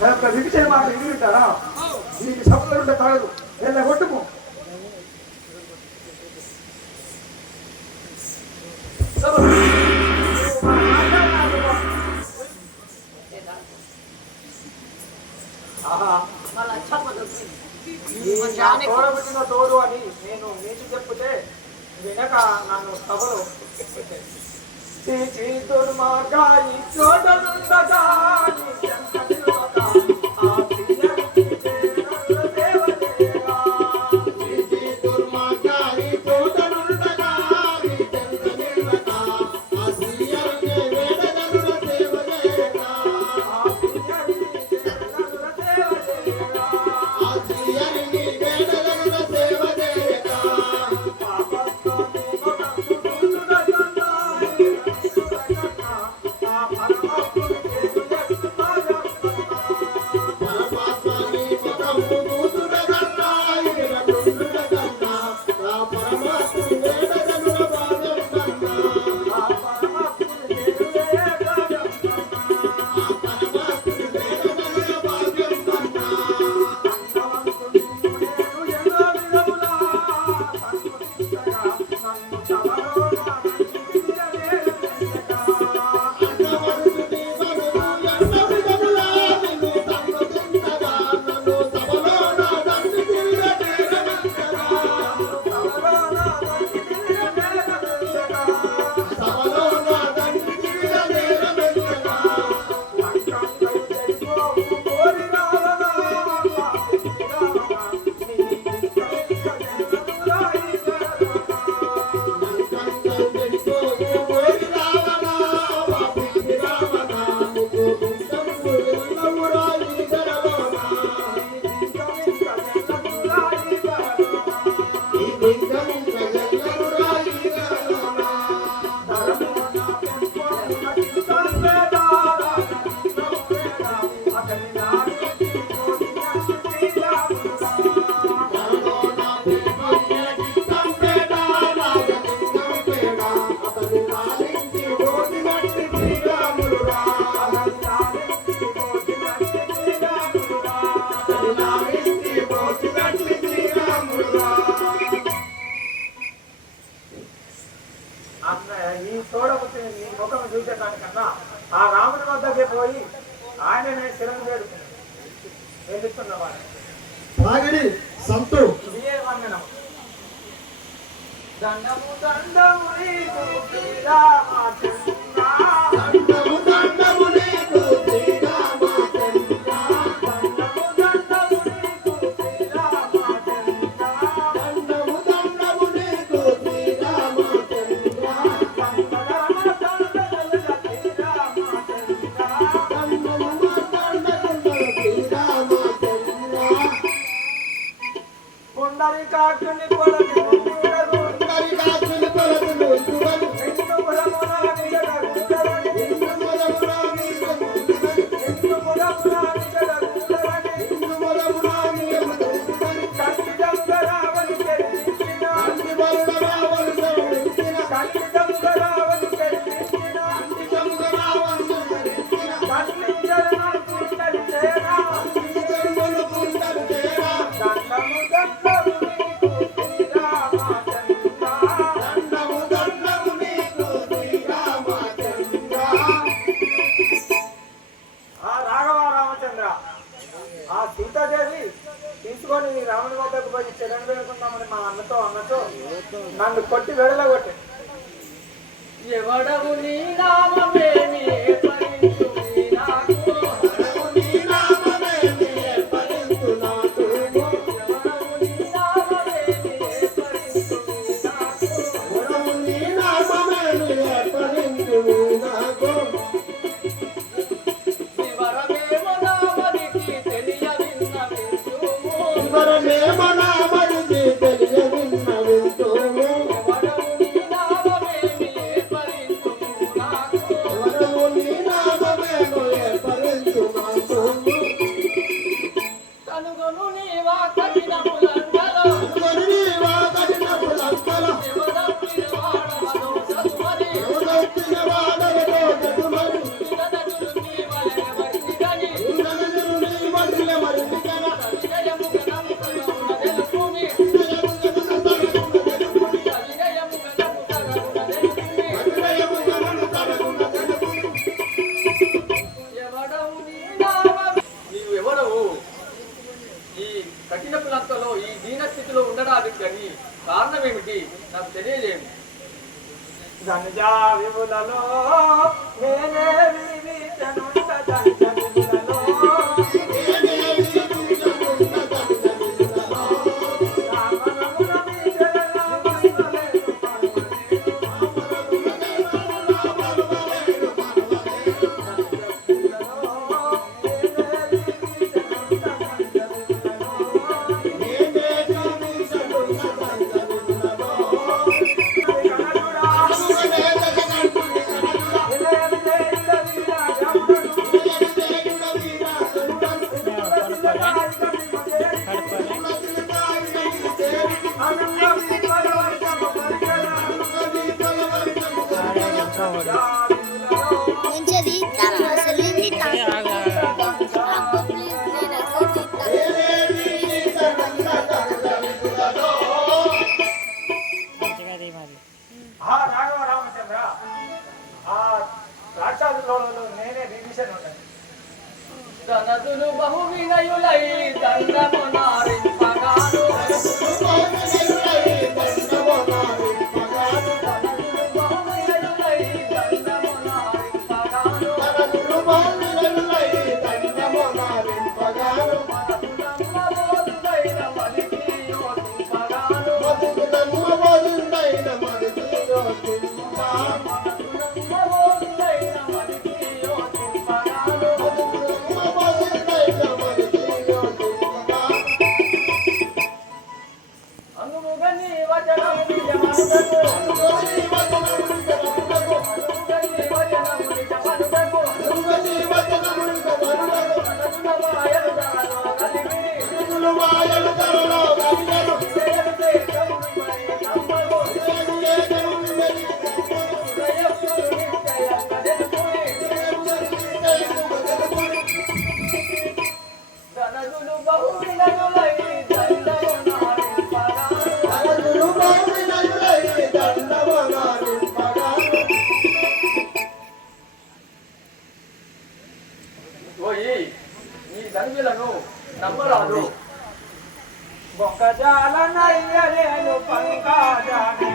విడిచే మాట ఇది వింటారా? నీకు సభలు ఉంటే తాగదు ఎలా కొట్టుము. తోడబుట్టిన తోడు అని నేను నీకు చెప్తే వినక నన్ను సభలో దుర్మార్గాయి చోటనుండగా ఈ తోడబుట్టిన నీ ముఖం చూసేదానికన్నా ఆ రాముడి వద్దకే పోయి ఆయననే శిరను వేడుకున్నాడు. వేడుకున్నవాడు సంతు వందనం. దండము దండము నీకు దండము దండము నీకు కాకుని పొలదు కాకుని పొలదు ఎందు పొలమున నిగడ గుండరని ఎందు పొలమున నిగడ గుండరని ఎందు పొలమున నిగడ గుండరని ఎందు పొలమున నిగడ గుండరని కంటి దంగరావని తెరిచిన కంటి దంగరావని తెరిచిన కంటి దంగరావని తెరిచిన కంటి దంగరావని తెరిచిన కంటి జరమను కుండలి చేరా కంటి జరమను కుండలి చేరా దండము దండము సీతాదేవి తీసుకొని రాముని వద్దకు పోయి చెరను వేడుకుందామని మా అన్నతో నన్ను కొట్టి వెడలగొట్టే. ఎవడవు నీ నామమేమి ఎవరు నీ కారణం ఏమిటి నాకు తెలియజేయండి. ధనుజా వివులలో నేనే వివిధనుండ ధనుజ వివులలో రాఘవ రామచంద్ర ఆ రాక్షసులలో నేనే విభీషణ ఉంటాను. ధనదులు బహు వినయులై దండమునారింపగాను నమ్మరాదు. బొక్కజాల నయ్యరేను పంకాజానే